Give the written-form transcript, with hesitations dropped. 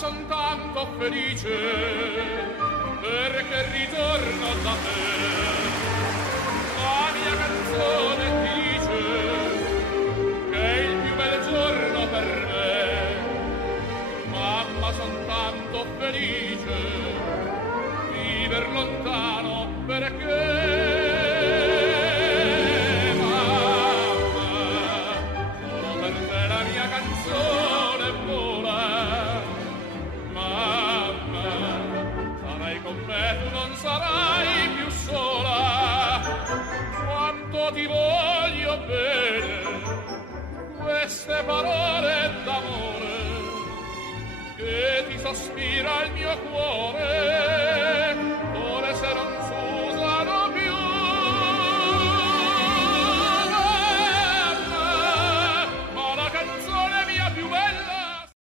son tanto felice perché ritorno da te. La mia canzone ti dice che è il più bel giorno per me. Mamma, son tanto felice viver lontano perché mamma, solo per te la mia canzone vola. Mamma, sarai con me, tu non sarai più sola. Quanto ti voglio bene, queste parole d'amore che ti sospira il mio cuore.